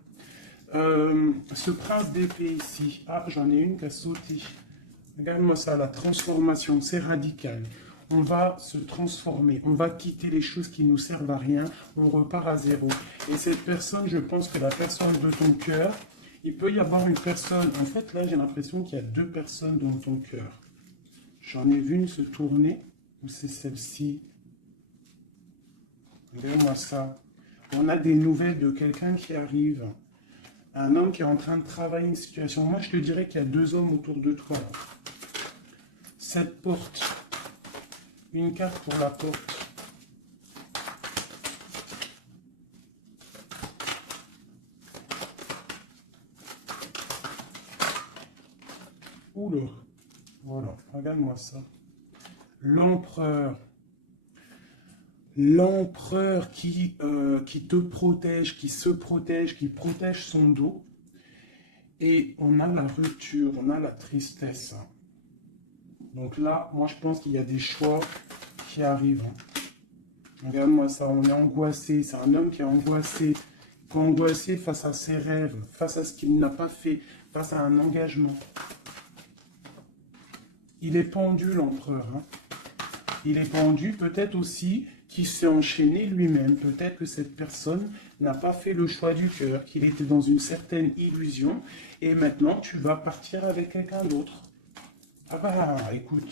Ce prince d'épée ici. Ah, j'en ai une qui a sauté. Regarde-moi ça, la transformation, c'est radical. On va se transformer, on va quitter les choses qui nous servent à rien, on repart à zéro. Et cette personne, je pense que la personne de ton cœur, il peut y avoir une personne, en fait là j'ai l'impression qu'il y a deux personnes dans ton cœur. J'en ai vu une se tourner, ou c'est celle-ci. Regarde-moi ça. On a des nouvelles de quelqu'un qui arrive. Un homme qui est en train de travailler une situation. Moi je te dirais qu'il y a deux hommes autour de toi. Cette porte. Une carte pour la porte. Oula. Voilà, regarde-moi ça. L'empereur. L'empereur qui te protège, qui se protège, qui protège son dos. Et on a la rupture, on a la tristesse. Donc là, moi je pense qu'il y a des choix qui arrivent. Regarde-moi ça, on est angoissé. C'est un homme qui est angoissé. Angoissé face à ses rêves, face à ce qu'il n'a pas fait, face à un engagement. Il est pendu, l'empereur. Hein. Il est pendu, peut-être aussi qu'il s'est enchaîné lui-même. Peut-être que cette personne n'a pas fait le choix du cœur, qu'il était dans une certaine illusion. Et maintenant, tu vas partir avec quelqu'un d'autre. Ah bah, écoute,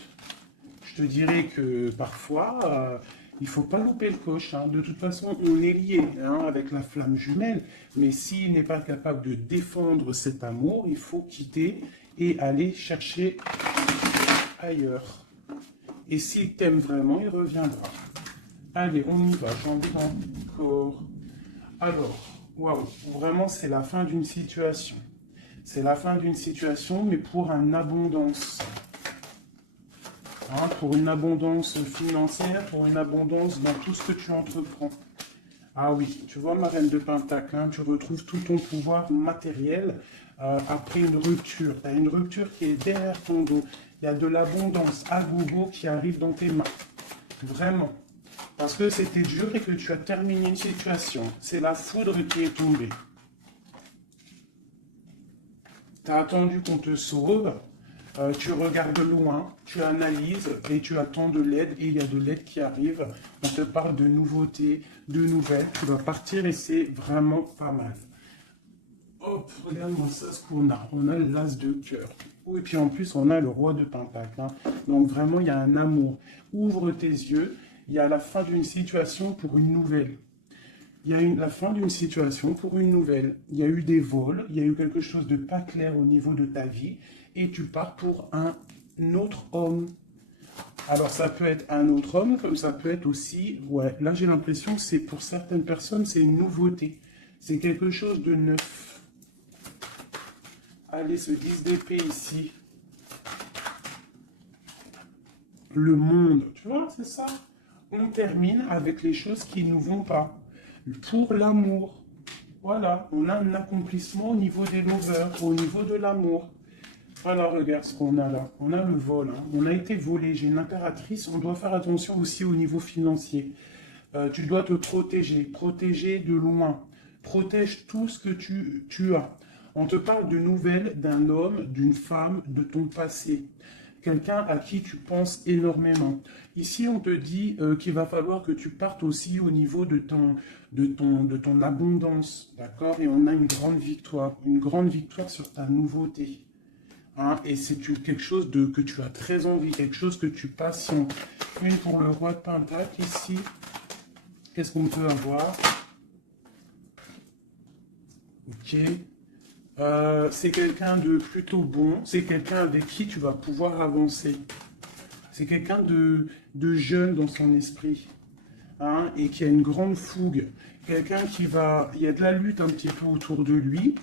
je te dirais que parfois, il ne faut pas louper le coche. Hein. De toute façon, on est lié hein, avec la flamme jumelle. Mais s'il n'est pas capable de défendre cet amour, il faut quitter et aller chercher ailleurs. Et s'il t'aime vraiment, il reviendra. Allez, on y va, j'en prends encore. Alors, waouh, vraiment, c'est la fin d'une situation. C'est la fin d'une situation, mais pour une abondance. Hein, pour une abondance financière, pour une abondance dans tout ce que tu entreprends. Ah oui, tu vois, ma reine de Pentacle, hein, tu retrouves tout ton pouvoir matériel après une rupture. Tu as une rupture qui est derrière ton dos. Il y a de l'abondance à gogo qui arrive dans tes mains. Vraiment. Parce que c'était dur et que tu as terminé une situation. C'est la foudre qui est tombée. Tu as attendu qu'on te sauve. Tu regardes loin, tu analyses et tu attends de l'aide et il y a de l'aide qui arrive. On te parle de nouveautés, de nouvelles. Tu vas partir et c'est vraiment pas mal. Hop, regarde-moi ça, ce qu'on a. On a l'as de cœur. Et puis en plus, on a le roi de pentacle. Hein. Donc vraiment, il y a un amour. Ouvre tes yeux. Il y a la fin d'une situation pour une nouvelle. Il y a la fin d'une situation pour une nouvelle. Il y a eu des vols, il y a eu quelque chose de pas clair au niveau de ta vie et tu pars pour un autre homme. Alors ça peut être un autre homme, comme ça peut être aussi, ouais, là j'ai l'impression que c'est pour certaines personnes, c'est une nouveauté. C'est quelque chose de neuf. Allez, ce 10 d'épée ici. Le monde, tu vois, c'est ça. On termine avec les choses qui ne nous vont pas. Pour l'amour. Voilà, on a un accomplissement au niveau des lovers, au niveau de l'amour. Voilà, regarde ce qu'on a là. On a le vol, hein. On a été volé. J'ai une impératrice. On doit faire attention aussi au niveau financier. Tu dois te protéger. Protéger de loin. Protège tout ce que tu as. On te parle de nouvelles d'un homme, d'une femme, de ton passé. Quelqu'un à qui tu penses énormément. Ici, on te dit qu'il va falloir que tu partes aussi au niveau de ton abondance, d'accord? Et on a une grande victoire sur ta nouveauté. Hein? Et c'est quelque chose que tu as très envie, quelque chose que tu patientes. Une pour le roi de Pentacle ici. Qu'est-ce qu'on peut avoir? Ok. C'est quelqu'un de plutôt bon, c'est quelqu'un avec qui tu vas pouvoir avancer. C'est quelqu'un de jeune dans son esprit, hein, et qui a une grande fougue. Quelqu'un qui va... Il y a de la lutte un petit peu autour de lui,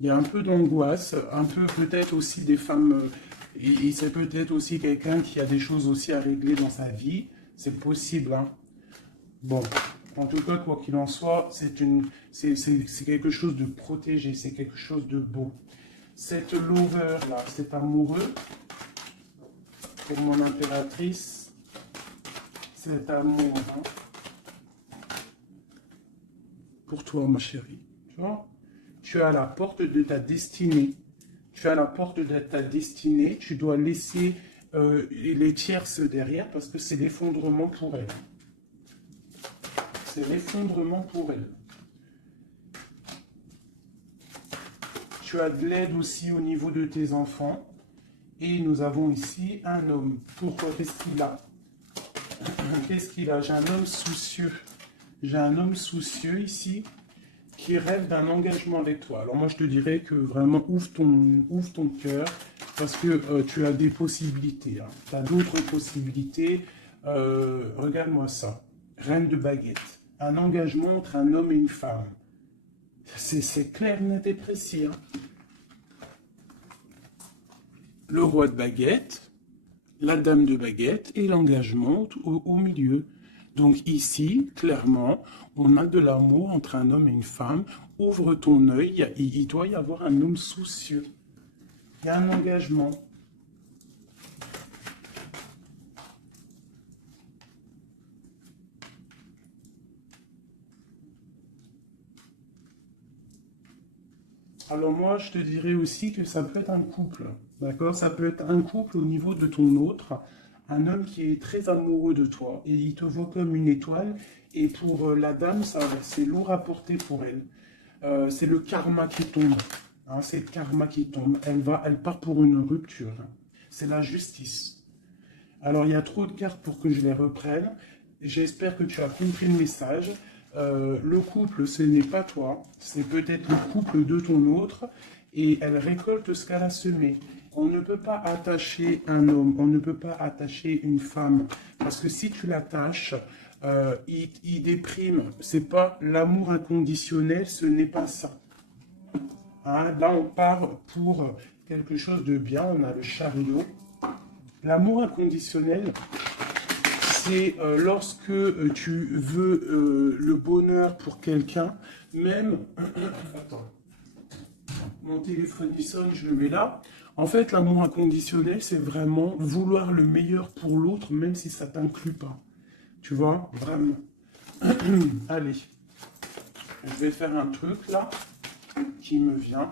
il y a un peu d'angoisse, un peu peut-être aussi des femmes... et c'est peut-être aussi quelqu'un qui a des choses aussi à régler dans sa vie, c'est possible, hein. Bon, en tout cas, quoi qu'il en soit, c'est quelque chose de protégé, c'est quelque chose de beau. Cette lover-là, cet amoureux, pour mon impératrice, cet amour, hein, pour toi, ma chérie, tu vois, tu es à la porte de ta destinée. Tu es à la porte de ta destinée, tu dois laisser les tierces derrière parce que c'est l'effondrement pour elle. C'est l'effondrement pour elle. Tu as de l'aide aussi au niveau de tes enfants. Et nous avons ici un homme. Pourquoi? Qu'est-ce qu'il a? Qu'est-ce qu'il a? J'ai un homme soucieux. J'ai un homme soucieux ici qui rêve d'un engagement avec toi. Alors moi, je te dirais que vraiment, ouvre ton cœur parce que tu as des possibilités. Hein. Tu as d'autres possibilités. Regarde-moi ça. Reine de baguette. Un engagement entre un homme et une femme. C'est clair, net et précis. Hein. Le roi de baguette, la dame de baguette et l'engagement au milieu. Donc ici, clairement, on a de l'amour entre un homme et une femme. Ouvre ton œil, il doit y avoir un homme soucieux. Il y a un engagement. Alors moi, je te dirais aussi que ça peut être un couple, d'accord? Ça peut être un couple au niveau de ton autre, un homme qui est très amoureux de toi et il te voit comme une étoile. Et pour la dame, c'est lourd à porter pour elle. C'est le karma qui tombe, hein, c'est le karma qui tombe. Elle part pour une rupture. Hein. C'est la justice. Alors, il y a trop de cartes pour que je les reprenne. J'espère que tu as compris le message. Le couple, ce n'est pas toi. C'est peut-être le couple de ton autre. et elle récolte ce qu'elle a semé. On ne peut pas attacher un homme, on ne peut pas attacher une femme, parce que si tu l'attaches, il déprime. C'est pas l'amour inconditionnel, ce n'est pas ça. Hein, là, on part pour quelque chose de bien, on a le chariot. L'amour inconditionnel, c'est lorsque tu veux le bonheur pour quelqu'un, même... Attends, mon téléphone il sonne, je le mets là. En fait, l'amour inconditionnel, c'est vraiment vouloir le meilleur pour l'autre, même si ça ne t'inclut pas. Tu vois, vraiment. Allez, je vais faire un truc là, qui me vient.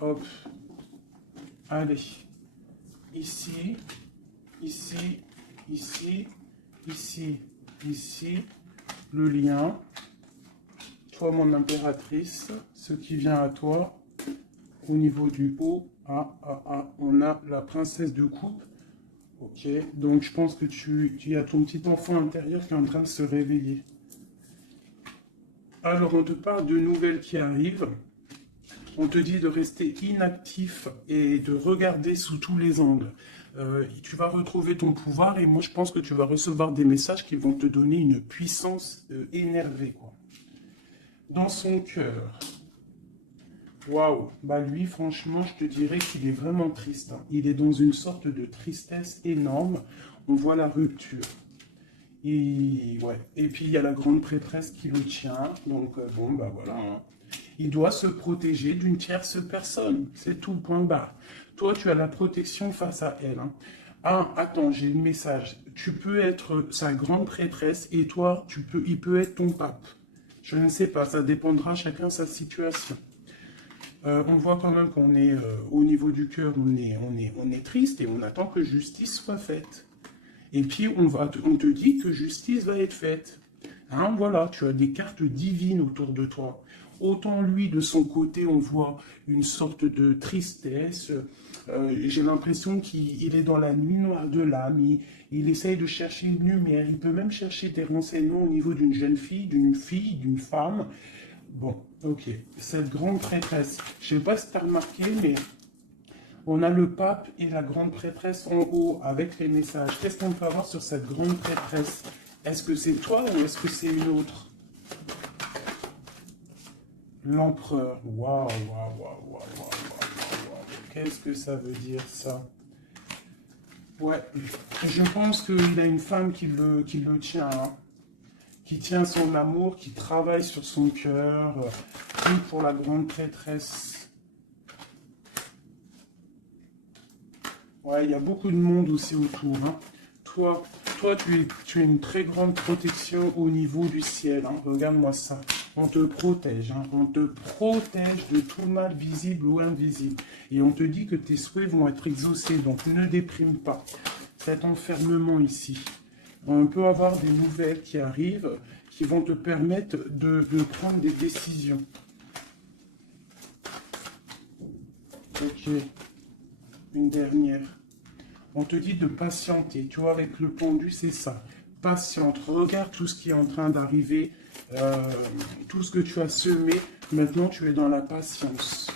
Hop. Allez. Ici, ici, ici, ici, ici. Le lien. Toi, mon impératrice. Ce qui vient à toi. Au niveau du haut. On a la princesse de coupe. Ok. Donc, je pense que tu as ton petit enfant intérieur qui est en train de se réveiller. Alors, on te parle de nouvelles qui arrivent. On te dit de rester inactif et de regarder sous tous les angles. Tu vas retrouver ton pouvoir et moi je pense que tu vas recevoir des messages qui vont te donner une puissance énervée, quoi. Dans son cœur. Waouh. Bah lui, franchement, je te dirais qu'il est vraiment triste. Hein. Il est dans une sorte de tristesse énorme. On voit la rupture. Et, ouais. Et puis il y a la grande prêtresse qui le tient. Donc bon, bah voilà. Hein. Il doit se protéger d'une tierce personne. C'est tout, point barre. Toi, tu as la protection face à elle. Hein. Ah, attends, j'ai le message. Tu peux être sa grande prêtresse et toi, il peut être ton pape. Je ne sais pas, ça dépendra chacun sa situation. On voit quand même qu'on est au niveau du cœur, on est triste et on attend que justice soit faite. Et puis, on te dit que justice va être faite. Hein, voilà, tu as des cartes divines autour de toi. Autant lui, de son côté, on voit une sorte de tristesse. J'ai l'impression qu'il est dans la nuit noire de l'âme. Il essaye de chercher une lumière. Il peut même chercher des renseignements au niveau d'une jeune fille, d'une femme. Bon, ok. Cette grande prêtresse, je ne sais pas si tu as remarqué, mais on a le pape et la grande prêtresse en haut avec les messages. Qu'est-ce qu'on peut avoir sur cette grande prêtresse? Est-ce que c'est toi ou est-ce que c'est une autre? L'empereur. Waouh, waouh, waouh, waouh, waouh, waouh. Qu'est-ce que ça veut dire, ça? Ouais, je pense qu'il a une femme qui le tient, hein, qui tient son amour, qui travaille sur son cœur, prie pour la grande prêtresse. Ouais, il y a beaucoup de monde aussi autour. Hein. Toi, tu es une très grande protection au niveau du ciel. Hein. Regarde-moi ça. On te protège. Hein. On te protège de tout mal visible ou invisible. Et on te dit que tes souhaits vont être exaucés. Donc ne déprime pas. Cet enfermement ici. On peut avoir des nouvelles qui arrivent qui vont te permettre de prendre des décisions. Ok. Une dernière. On te dit de patienter. Tu vois, avec le pendu, c'est ça. Patiente. Regarde tout ce qui est en train d'arriver. Tout ce que tu as semé. Maintenant, tu es dans la patience.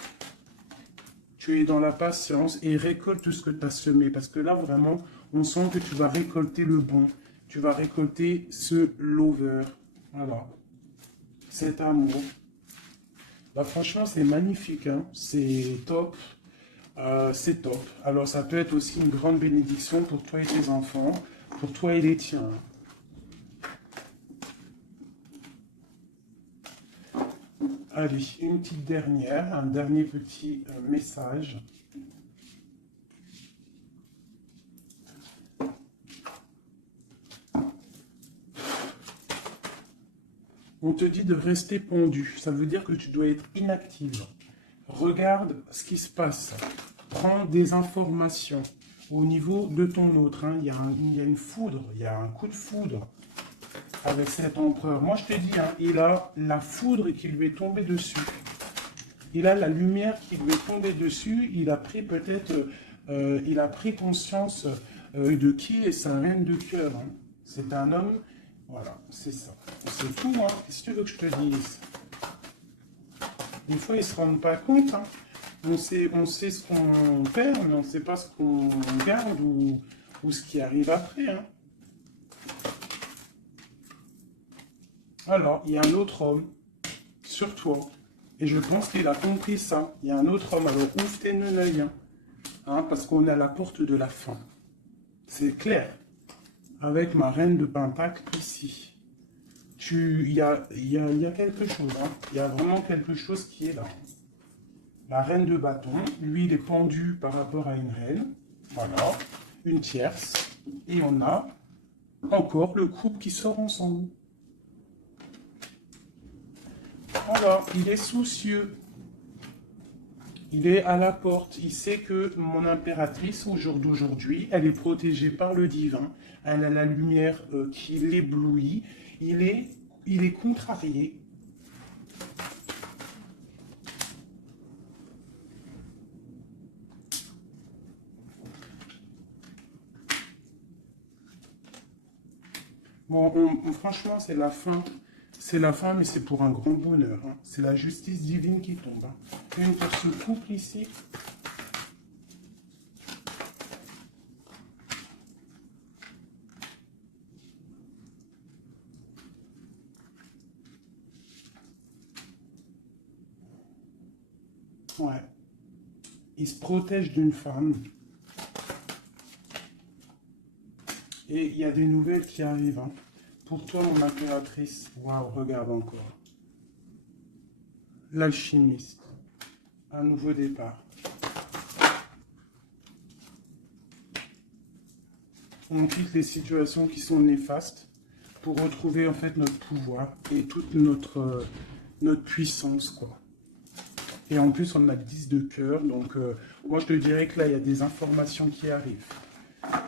Tu es dans la patience et récolte tout ce que tu as semé. Parce que là, vraiment, on sent que tu vas récolter le bon. Tu vas récolter ce lover. Voilà. Cet amour. Bah, franchement, c'est magnifique. Hein. C'est top. C'est top. Alors, ça peut être aussi une grande bénédiction pour toi et tes enfants, pour toi et les tiens. Allez, une petite dernière, un dernier petit message. On te dit de rester pendu. Ça veut dire que tu dois être inactive. Regarde ce qui se passe. Prends des informations au niveau de ton autre. Hein. Il y a une foudre, il y a un coup de foudre avec cet empereur. Moi, je te dis, hein, il a la foudre qui lui est tombée dessus. Il a la lumière qui lui est tombée dessus. Il a pris peut-être, il a pris conscience de qui est sa reine de cœur. Hein. C'est un homme, voilà, c'est ça. C'est tout, hein. Qu'est-ce que tu veux que je te dise? Des fois, ils ne se rendent pas compte. Hein. On sait ce qu'on perd, mais on ne sait pas ce qu'on garde ou ce qui arrive après. Hein. Alors, il y a un autre homme sur toi. Et je pense qu'il a compris ça. Il y a un autre homme. Alors, ouvre tes œils. Hein, parce qu'on est à la porte de la fin. C'est clair. Avec ma reine de Pentacle ici. Il y a quelque chose. Hein. Il y a vraiment quelque chose qui est là. La reine de bâton. Lui, il est pendu par rapport à une reine. Voilà. Une tierce. Et on a encore le couple qui sort ensemble. Alors, il est soucieux. Il est à la porte. Il sait que mon impératrice, au jour d'aujourd'hui, elle est protégée par le divin. Elle a la lumière qui l'éblouit. Il est contrarié. Bon, franchement, c'est la fin. C'est la fin, mais c'est pour un grand bonheur. Hein. C'est la justice divine qui tombe. Hein. Une pour ce couple ici. Ouais. Il se protège d'une femme. Et il y a des nouvelles qui arrivent. Hein. Pour toi, mon impératrice, waouh, regarde encore. L'alchimiste. Un nouveau départ. On quitte les situations qui sont néfastes pour retrouver en fait notre pouvoir et toute notre puissance, quoi. Et en plus, on a le 10 de cœur, donc moi je te dirais que là, il y a des informations qui arrivent.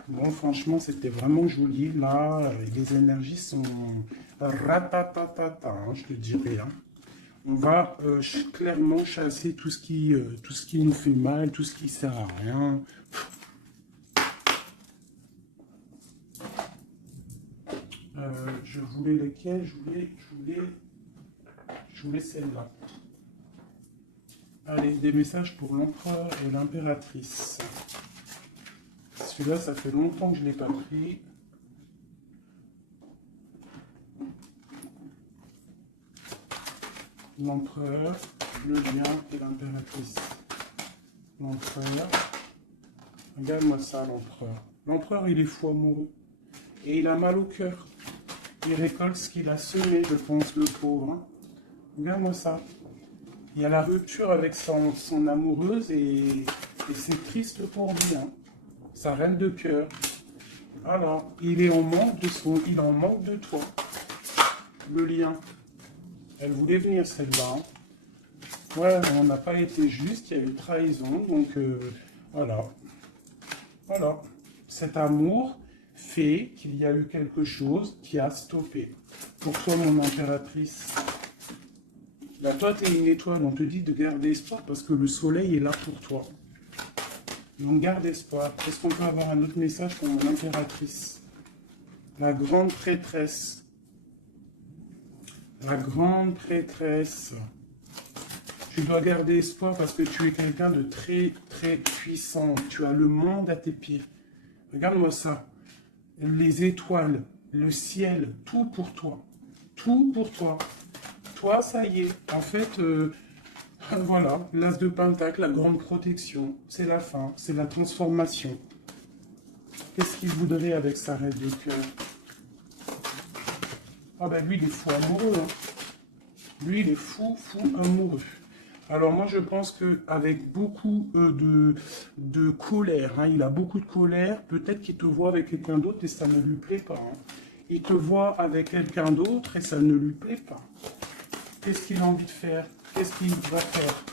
Bon, franchement, c'était vraiment joli. Là, les énergies sont ratatatata, hein, je te dirais. Hein. On va clairement chasser tout ce qui nous fait mal, tout ce qui sert à rien. Je voulais lesquelles? Je voulais celle-là. Allez, des messages pour l'empereur et l'impératrice. Celui-là, ça fait longtemps que je ne l'ai pas pris. L'empereur, le lion et l'impératrice. L'empereur. Regarde-moi ça, l'empereur. L'empereur, il est fou amoureux. Et il a mal au cœur. Il récolte ce qu'il a semé, je pense, le pauvre. Hein. Regarde-moi ça. Il y a la rupture avec son amoureuse et c'est triste pour lui. Hein. Sa reine de cœur. Alors, il est en manque il en manque de toi. Le lien. Elle voulait venir celle-là. Hein. Ouais, on n'a pas été juste, il y a eu trahison, donc voilà. Voilà. Cet amour fait qu'il y a eu quelque chose qui a stoppé. Pour toi, mon impératrice, là, toi, tu es une étoile, on te dit de garder espoir parce que le soleil est là pour toi. Donc, garde espoir. Est-ce qu'on peut avoir un autre message pour mon impératrice? La grande prêtresse. La grande prêtresse. Tu dois garder espoir parce que tu es quelqu'un de très, très puissant. Tu as le monde à tes pieds. Regarde-moi ça. Les étoiles, le ciel, tout pour toi. Tout pour toi. Toi, ça y est. En fait, voilà, l'as de pentacle, la grande protection. C'est la fin, c'est la transformation. Qu'est-ce qu'il voudrait avec sa reine de cœur? Ah ben lui, il est fou amoureux. Hein. Lui, il est fou amoureux. Alors moi, je pense qu'avec beaucoup de colère, hein, il a beaucoup de colère, peut-être qu'il te voit avec quelqu'un d'autre et ça ne lui plaît pas. Hein. Il te voit avec quelqu'un d'autre et ça ne lui plaît pas. Qu'est-ce qu'il a envie de faire? Qu'est-ce qu'il va faire?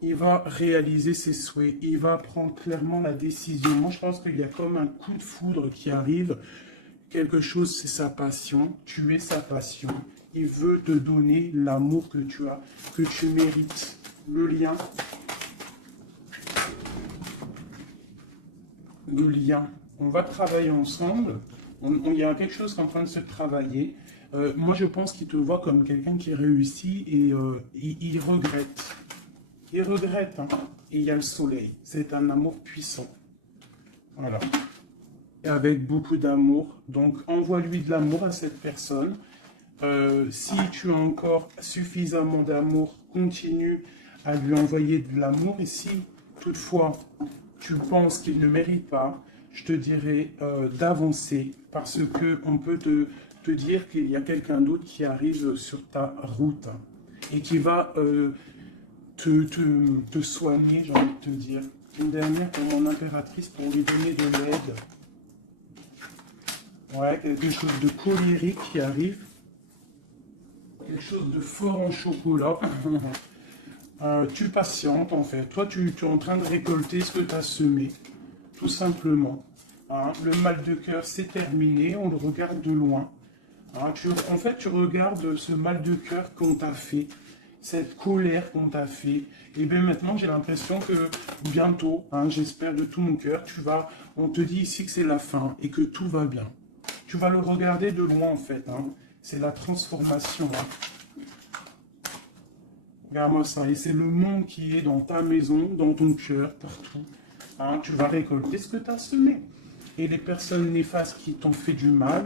Il va réaliser ses souhaits. Il va prendre clairement la décision. Moi, je pense qu'il y a comme un coup de foudre qui arrive. Quelque chose, c'est sa passion. Tu es sa passion. il veut te donner l'amour que tu as, que tu mérites. Le lien. Le lien. On va travailler ensemble. Il y a quelque chose qui est en train de se travailler. Moi, je pense qu'il te voit comme quelqu'un qui réussit et il regrette. Il regrette. Hein. Et il y a le soleil. C'est un amour puissant. Voilà. Et avec beaucoup d'amour. Donc, envoie-lui de l'amour à cette personne. Si tu as encore suffisamment d'amour, continue à lui envoyer de l'amour. Et si, toutefois, tu penses qu'il ne mérite pas, je te dirais d'avancer. Parce qu'on peut te dire qu'il y a quelqu'un d'autre qui arrive sur ta route. Et qui va te soigner, j'ai envie de te dire. Une dernière pour mon impératrice, pour lui donner de l'aide. Ouais, quelque chose de colérique qui arrive. Quelque chose de fort en chocolat. Tu patientes en fait. Toi, tu es en train de récolter ce que tu as semé. Tout simplement. Hein, le mal de cœur, c'est terminé. On le regarde de loin. Hein, en fait, tu regardes ce mal de cœur qu'on t'a fait. Cette colère qu'on t'a fait. Et bien maintenant, j'ai l'impression que bientôt, hein, j'espère de tout mon cœur, on te dit ici que c'est la fin et que tout va bien. Tu vas le regarder de loin en fait. Hein. C'est la transformation. Hein. Regarde-moi ça. Et c'est le monde qui est dans ta maison, dans ton cœur, partout. Hein. Tu vas récolter ce que tu as semé. Et les personnes néfastes qui t'ont fait du mal,